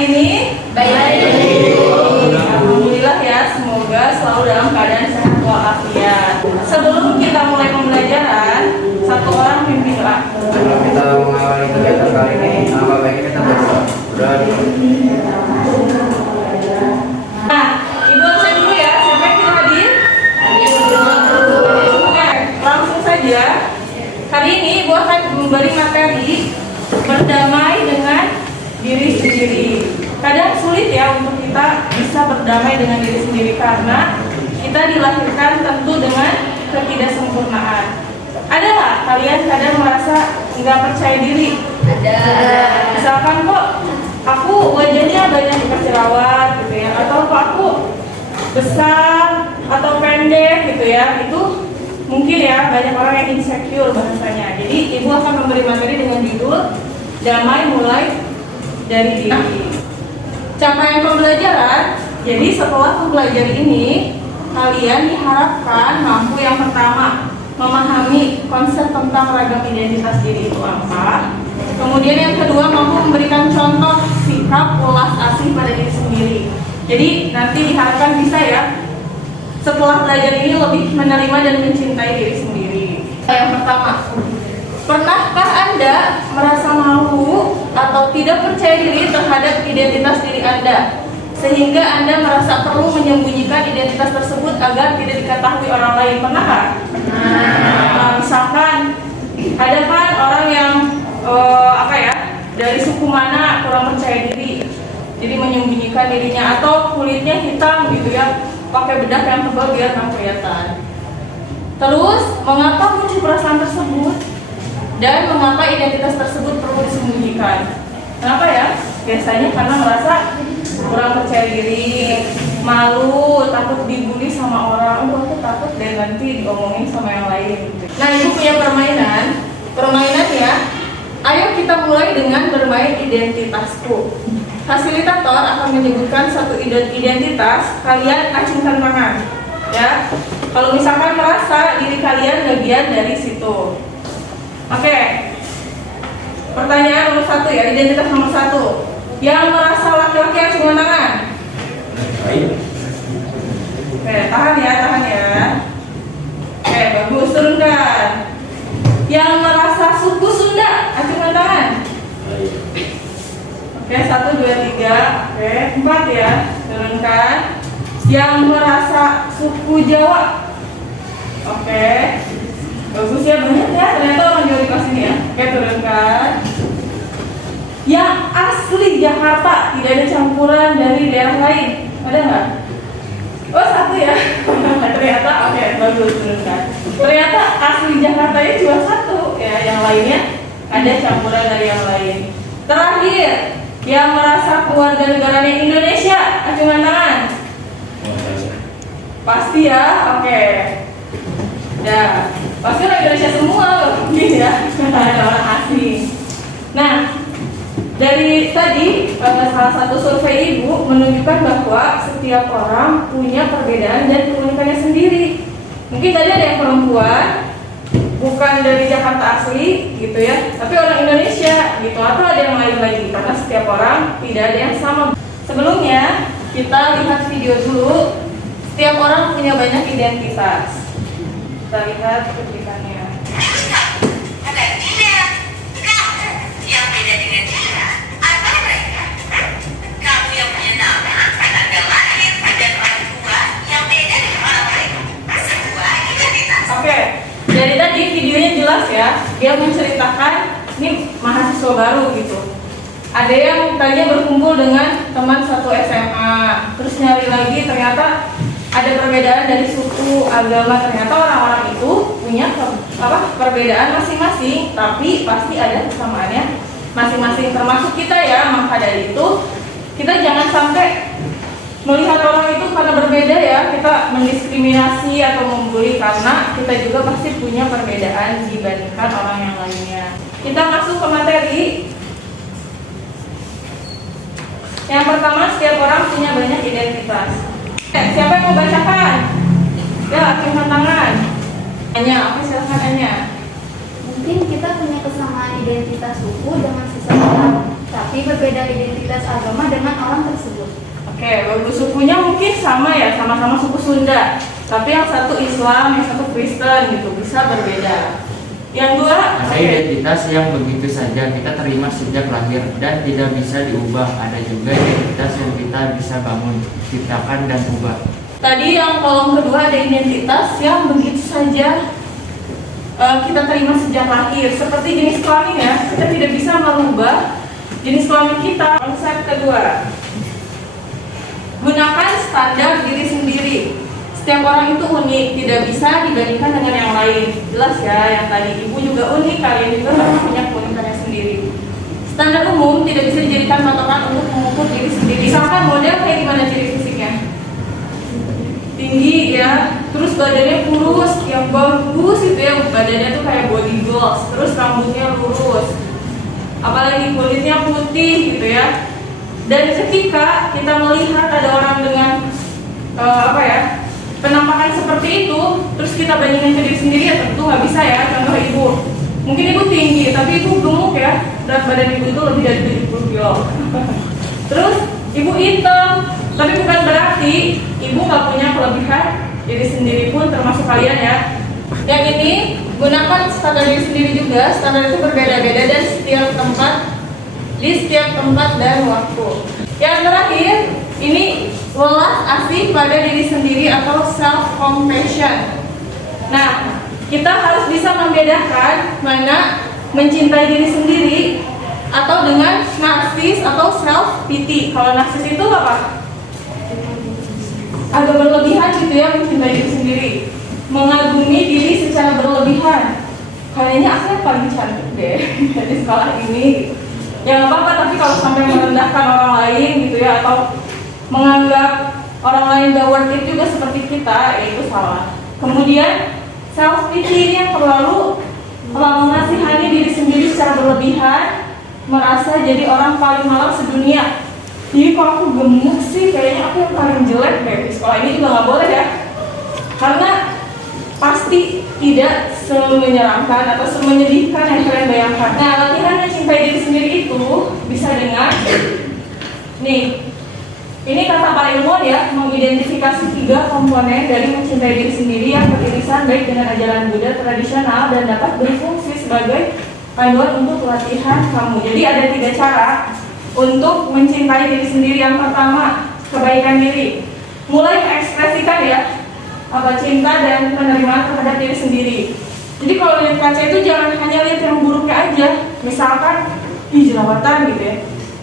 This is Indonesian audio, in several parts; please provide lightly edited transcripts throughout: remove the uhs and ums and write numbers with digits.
hari ini? Baik. Alhamdulillah ya, semoga selalu dalam keadaan sehat walafiat. Sebelum kita mulai pembelajaran, satu orang pimpinlah. Kalau kita mengawali kegiatan kali ini, apa baiknya kita berdoa. Nah, Ibu absen dulu ya. Siapa yang tidak hadir? Oke, langsung saja. Hari ini Ibu akan memberi materi berdamai dengan diri sendiri. Kadang sulit ya untuk kita bisa berdamai dengan diri sendiri karena kita dilahirkan tentu dengan ketidaksempurnaan. Ada nggak kalian kadang merasa nggak percaya diri? Ada. Misalkan kok aku wajahnya banyak dikasih rawat gitu ya, atau kok aku besar atau pendek gitu ya, itu mungkin ya banyak orang yang insecure bahasanya. Jadi Ibu akan memberi materi dengan judul damai mulai dari diri. Capaian pembelajaran, jadi setelah mempelajari ini, kalian diharapkan mampu yang pertama memahami konsep tentang ragam identitas diri itu apa. Kemudian yang kedua, mampu memberikan contoh sikap welas asih pada diri sendiri. Jadi nanti diharapkan bisa ya, setelah belajar ini lebih menerima dan mencintai diri sendiri. Yang pertama, pernahkah Anda merasa malu atau tidak percaya diri terhadap identitas diri Anda, sehingga Anda merasa perlu menyembunyikan identitas tersebut agar tidak diketahui orang lain? Pernahkah? Misalkan ada kan orang yang dari suku mana kurang percaya diri, jadi menyembunyikan dirinya, atau kulitnya hitam gitu ya, pakai bedak yang tebal biar nggak kelihatan. Terus mengapa muncul perasaan tersebut dan mengapa identitas tersebut perlu disembunyikan? Kenapa ya? Biasanya karena merasa kurang percaya diri, malu, takut dibully sama orang. Aku takut deh nanti diomongin sama yang lain. Nah, Ibu punya permainan. Permainannya, ayo kita mulai dengan bermain identitasku. Fasilitator akan menyebutkan satu identitas, kalian acungkan tangan. Ya, kalau misalkan merasa diri kalian bagian dari situ. Oke. Pertanyaan nomor 1 ya, identitas nomor 1. Yang merasa laki-laki acungan tangan. Oke, tahan ya. Oke, bagus, turunkan. Yang merasa suku Sunda, acungan tangan. Oke, 1, 2, 3. Oke, 4 ya, turunkan. Yang merasa suku Jawa. Oke, bagus ya, banyak ya, ternyata orang Jawa di kelas ini ya. Oke, turunkan. Yang asli Jakarta, tidak ada campuran dari daerah lain, ada nggak? Oh, 1 ya. Ternyata, oke, bagus, turunkan. Ternyata asli Jakarta nya cuma 1 ya, yang lainnya ada campuran dari yang lain. Terakhir, yang merasa keluarga negaranya Indonesia, acungan tangan. Pasti ya, oke. Nah, pasti orang Indonesia semua mungkin ya, ada orang asing. Nah, dari tadi salah satu survei Ibu menunjukkan bahwa setiap orang punya perbedaan dan keunikannya sendiri. Mungkin tadi ada yang perempuan, bukan dari Jakarta asli gitu ya, tapi orang Indonesia gitu, atau ada yang lain lagi, karena setiap orang tidak ada yang sama. Sebelumnya kita lihat video dulu. Setiap orang punya banyak identitas. Kita lihat cuplikannya. Ada dia, kamu yang beda dengan dia, atau mereka. Kamu yang punya nama, tanggal lahir, dan orang tua yang beda dengan orang lain. Sebuah identitas. Oke, dari tadi videonya jelas ya. Dia menceritakan ini mahasiswa baru gitu. Ada yang tadinya berkumpul dengan teman satu SMA, terus nyari lagi ternyata ada perbedaan dari suku, agama. Ternyata orang-orang itu punya perbedaan masing-masing, tapi pasti ada kesamaannya masing-masing, termasuk kita ya. Maka dari itu kita jangan sampai melihat orang itu karena berbeda ya, kita mendiskriminasi atau membuli, karena kita juga pasti punya perbedaan dibandingkan orang yang lainnya. Kita masuk ke materi. Yang pertama, setiap orang punya banyak identitas. Siapa yang mau bacakan? Ya, acungkan tangan. Anya, apa silahkan Anya. Mungkin kita punya kesamaan identitas suku dengan seseorang. tapi berbeda identitas agama dengan orang tersebut. Oke, bagus. Sukunya mungkin sama ya, sama-sama suku Sunda. Tapi yang satu Islam, yang satu Kristen gitu, bisa berbeda. Yang dua, Ada identitas yang begitu saja kita terima sejak lahir dan tidak bisa diubah. Ada juga identitas yang kita bisa bangun, ciptakan dan ubah. tadi yang kolom kedua ada identitas yang begitu saja kita terima sejak lahir. Seperti jenis kelamin ya, kita tidak bisa merubah jenis kelamin kita. Konsep kedua, gunakan standar diri sendiri. Setiap orang itu unik, tidak bisa dibandingkan dengan yang lain. Jelas ya, yang tadi ibu juga unik, kalian juga punya keunikannya sendiri. Standar umum tidak bisa dijadikan patokan untuk mengukur diri sendiri. Misalkan model kayak gimana ciri fisiknya? Tinggi ya, terus badannya kurus, yang bagus itu ya, badannya tuh kayak body goals, terus rambutnya lurus, apalagi kulitnya putih gitu ya. Dan ketika kita melihat ada orang dengan penampakan seperti itu, terus kita bandingkan ke diri sendiri, ya tentu nggak bisa ya. Contoh ibu, mungkin ibu tinggi, tapi ibu gemuk ya, berat badan ibu itu lebih dari 70 kilo. Terus ibu hitam, tapi bukan berarti ibu nggak punya kelebihan diri sendiri pun termasuk kalian ya. Yang ini gunakan standar diri sendiri juga. Standar itu berbeda-beda dan di setiap tempat dan waktu. Yang terakhir, ini welas asih pada diri sendiri atau self compassion. Nah, kita harus bisa membedakan mana mencintai diri sendiri atau dengan narsis atau self pity. Kalau narsis itu apa? Agak berlebihan gitu ya, mencintai diri sendiri, mengagumi diri secara berlebihan. Kayaknya aku yang paling cantik deh di sekolah ini. Ya nggak apa-apa, tapi kalau sampai merendahkan orang lain gitu ya, atau menganggap orang lain gak worth it juga seperti kita, ya itu salah. Kemudian self pity yang terlalu mengasihani diri sendiri secara berlebihan, merasa jadi orang paling malang sedunia. Jadi kalau aku gemuk sih, kayaknya aku yang paling jelek deh di sekolah ini, juga nggak boleh ya, karena pasti tidak semenyeramkan atau semenyedihkan yang kalian bayangkan. Nah, latihan mencintai diri sendiri itu bisa dengan ini kata para ilmuwan ya, mengidentifikasi 3 komponen dari mencintai diri sendiri yang beririsan baik dengan ajaran Buddha tradisional dan dapat berfungsi sebagai panduan untuk latihan kamu. Jadi ada 3 cara untuk mencintai diri sendiri. Yang pertama, kebaikan diri. Mulai mengekspresikan ya cinta dan penerimaan terhadap diri sendiri. Jadi kalau lihat kaca itu jangan hanya lihat yang buruknya aja. Misalkan jerawatan gitu ya,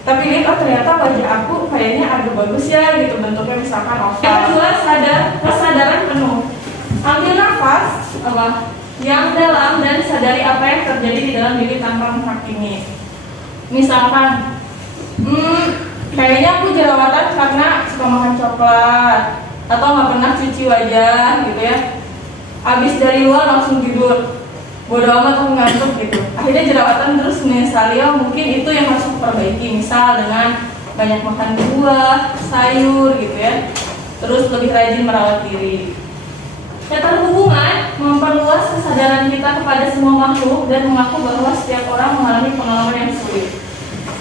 tapi lihat ternyata wajah aku kayaknya agak bagus ya gitu, bentuknya misalkan oval. Yang kedua, kesadaran penuh. Ambil nafas yang dalam dan sadari apa yang terjadi di dalam diri tanpa menghakimi. Misalkan kayaknya aku jerawatan karena suka makan coklat atau nggak pernah cuci wajah gitu ya. Habis dari luar langsung tidur, bodo amat aku ngantuk gitu. Akhirnya jerawatan, terus menyesali, mungkin itu yang harus diperbaiki. Misal dengan banyak makan buah, sayur gitu ya. Terus lebih rajin merawat diri. Keterhubungan memperluas kesadaran kita kepada semua makhluk dan mengaku bahwa setiap orang mengalami pengalaman yang sulit.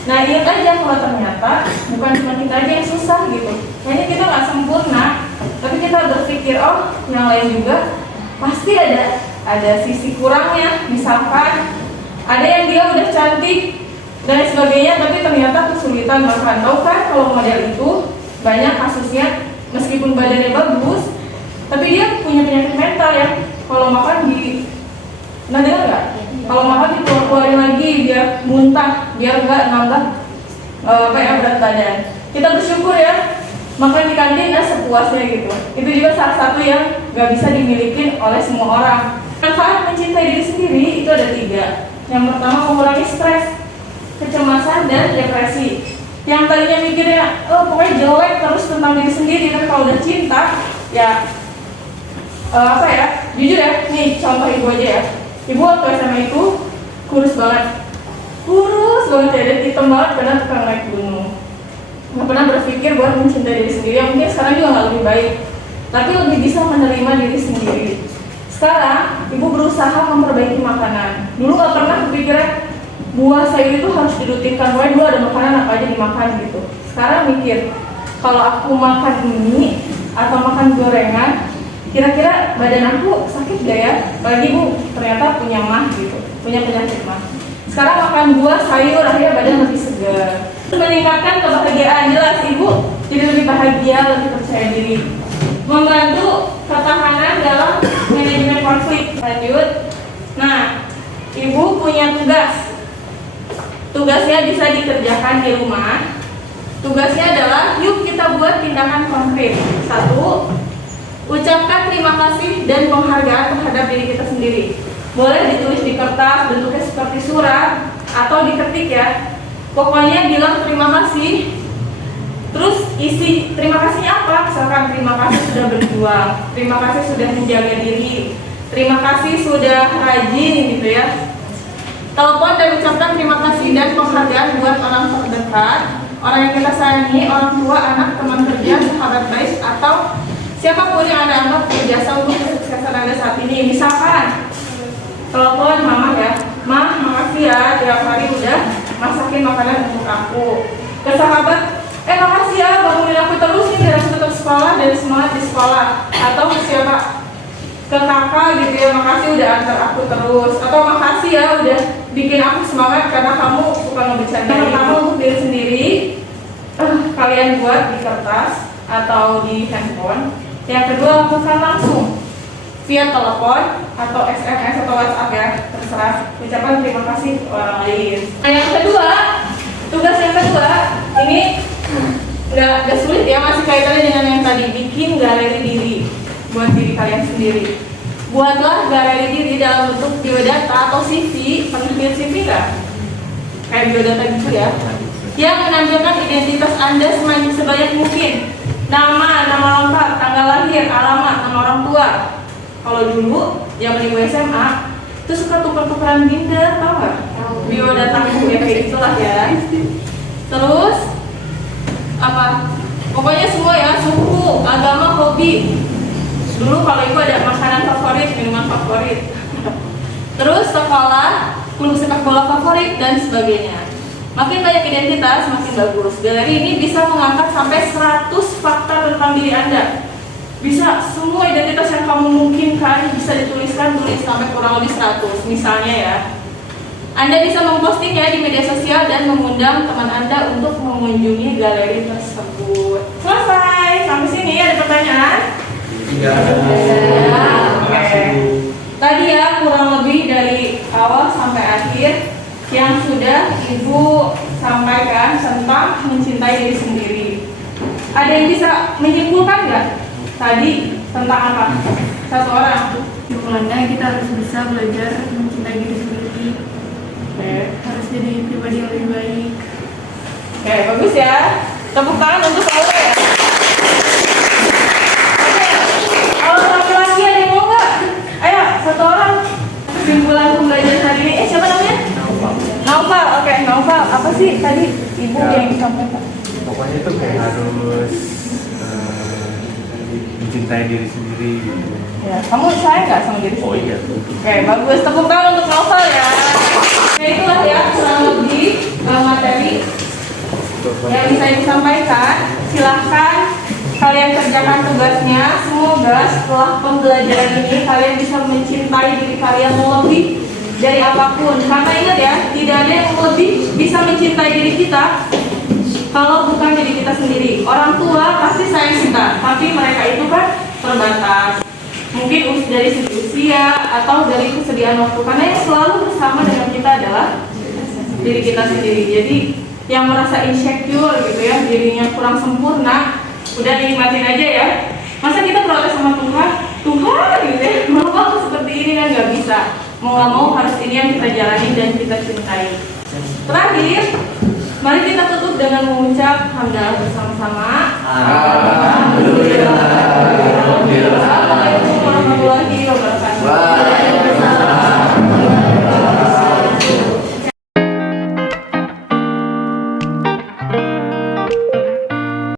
Nah, ingat aja kalau ternyata bukan cuma kita aja yang susah gitu. Kayaknya kita nggak sempurna, tapi kita berpikir yang lain juga pasti ada sisi kurangnya. Misalkan ada yang dia udah cantik dan sebagainya, tapi ternyata kesulitan makan. Tahu kan kalau model itu banyak kasusnya, meskipun badannya bagus, tapi dia punya penyakit mental ya. Kalau makan dengar nggak? Kalau makan dikeluarin lagi biar muntah, biar nggak nambah berat badan. Kita bersyukur ya, makan di kantin sepuasnya gitu. Itu juga salah satu yang nggak bisa dimiliki oleh semua orang. Manfaat mencintai diri sendiri itu ada 3. Yang pertama, mengurangi stres, kecemasan, dan depresi. Yang tadinya mikirnya pokoknya jelek terus tentang diri sendiri, kan kalau udah cinta ya jujur ya, nih contoh ibu aja ya. Ibu waktu SMA itu kurus banget ya, dan hitam banget karena tukang naik gunung. Nggak pernah berpikir buat mencintai diri sendiri. Yang mungkin sekarang juga nggak lebih baik, tapi lebih bisa menerima diri sendiri. Sekarang ibu berusaha memperbaiki makanan. Dulu nggak pernah kepikiran buah sayur itu harus dirutinkan, mulai dulu ada makanan apa aja dimakan gitu. Sekarang mikir, kalau aku makan mie atau makan gorengan, kira-kira badan aku sakit gak ya? Apalagi ibu ternyata punya mah gitu, punya penyakit mah. Sekarang makan buah sayur, akhirnya badan lebih segar. Meningkatkan kebahagiaan, jelas ibu jadi lebih bahagia, lebih percaya diri. Membantu ketahanan dalam manajemen konflik. Lanjut. Nah, ibu punya tugas. Tugasnya bisa dikerjakan di rumah. Tugasnya adalah, yuk kita buat tindakan konkret. 1. Ucapkan terima kasih dan penghargaan terhadap diri kita sendiri. Boleh ditulis di kertas, bentuknya seperti surat, atau diketik ya. Pokoknya bilang terima kasih. Terus isi terima kasihnya apa? Misalkan terima kasih sudah berjuang, terima kasih sudah menjaga diri, terima kasih sudah rajin gitu ya. Telepon dan ucapkan terima kasih dan penghargaan buat orang terdekat, orang yang kita sayangi, orang tua, anak, teman kerja, sahabat baik, atau siapapun yang Anda anggap berjasa untuk kesuksesan Anda saat ini. Misalkan telepon mama ya, "Ma, makasih ya tiap hari udah masakin makanan untuk aku." Ke sahabat, "Makasih ya bangunin aku terus nih biar aku tetap sekolah dan semangat di sekolah." Atau ke siapa? Ke kakak gitu ya, "Makasih udah antar aku terus." Atau "Makasih ya udah bikin aku semangat karena kamu suka ngebercandain." Kamu untuk diri sendiri, kalian buat di kertas atau di handphone. Yang kedua, lakukan langsung via telepon atau SMS atau WhatsApp ya, terserah. Ucapan terima kasih ke orang lain. Nah, yang kedua, tugas yang kedua ini nggak sulit ya, masih kaitannya dengan yang tadi, bikin galeri diri buat diri kalian sendiri. Buatlah galeri diri dalam bentuk biodata atau CV. Pernah lihat CV nggak? Kayak biodata gitu ya, yang menampilkan identitas Anda sebanyak mungkin. Nama lengkap, tanggal lahir, alamat, nama orang tua. Kalau dulu zaman ibu SMA itu suka tuker-tukeran binder, tau nggak? Biodata ya kayak gitulah ya. Terus apa? Pokoknya semua ya, suku, agama, hobi. Dulu kalau ibu ada makanan favorit, minuman favorit. Terus sekolah, klub sepak bola favorit dan sebagainya. Makin banyak identitas, makin bagus. Galeri ini bisa mengangkat sampai 100 fakta tentang diri Anda. Bisa semua identitas yang kamu mungkinkan bisa dituliskan, tulis sampai kurang lebih 100. Misalnya ya, Anda bisa mempostingnya di media sosial dan mengundang teman Anda untuk mengunjungi galeri tersebut. Selesai. Sampai sini ada pertanyaan? Tidak. Oke. Tadi ya kurang lebih dari awal sampai akhir yang sudah ibu sampaikan tentang mencintai diri sendiri. Ada yang bisa menyimpulkan nggak tadi tentang apa? Satu orang. Dimulainya kita harus bisa belajar mencintai diri sendiri. Harus jadi pribadi yang lebih baik. Oke, bagus ya. Tepuk tangan untuk Paula ya. Oke, kalau laki-laki ada yang mau nggak? Ayo, satu orang. Kesimpulan pembelajaran hari ini. Siapa namanya? Naufal. Oke, Naufal. Apa sih tadi ibu yang disampaikan? Pokoknya itu kayak harus mencintai diri sendiri gitu. Ya, kamu sayang nggak sama diri sendiri? Oh iya. Oke, bagus. Tepuk tangan untuk Naufal ya. Nah, itulah ya kurang lebih materi yang bisa disampaikan. Silahkan kalian kerjakan tugasnya. Semoga setelah pembelajaran ini kalian bisa mencintai diri kalian lebih dari apapun. Karena ingat ya, tidak ada yang lebih bisa mencintai diri kita kalau bukan diri kita sendiri. Orang tua pasti sayang kita, tapi mereka itu kan terbatas. Mungkin dari segi usia atau dari kesediaan waktu, karena yang selalu bersama dengan kita adalah diri kita sendiri. Jadi yang merasa insecure gitu ya, dirinya kurang sempurna, udah nikmatin aja ya. Masa kita protes sama Tuhan gitu ya, kenapa aku seperti ini, kan nggak bisa. Mau nggak mau harus ini yang kita jalani dan kita cintai. Terakhir, mari kita tutup dengan mengucap hamdalah bersama-sama. Alhamdulillah. Assalamualaikum warahmatullahi wabarakatuh.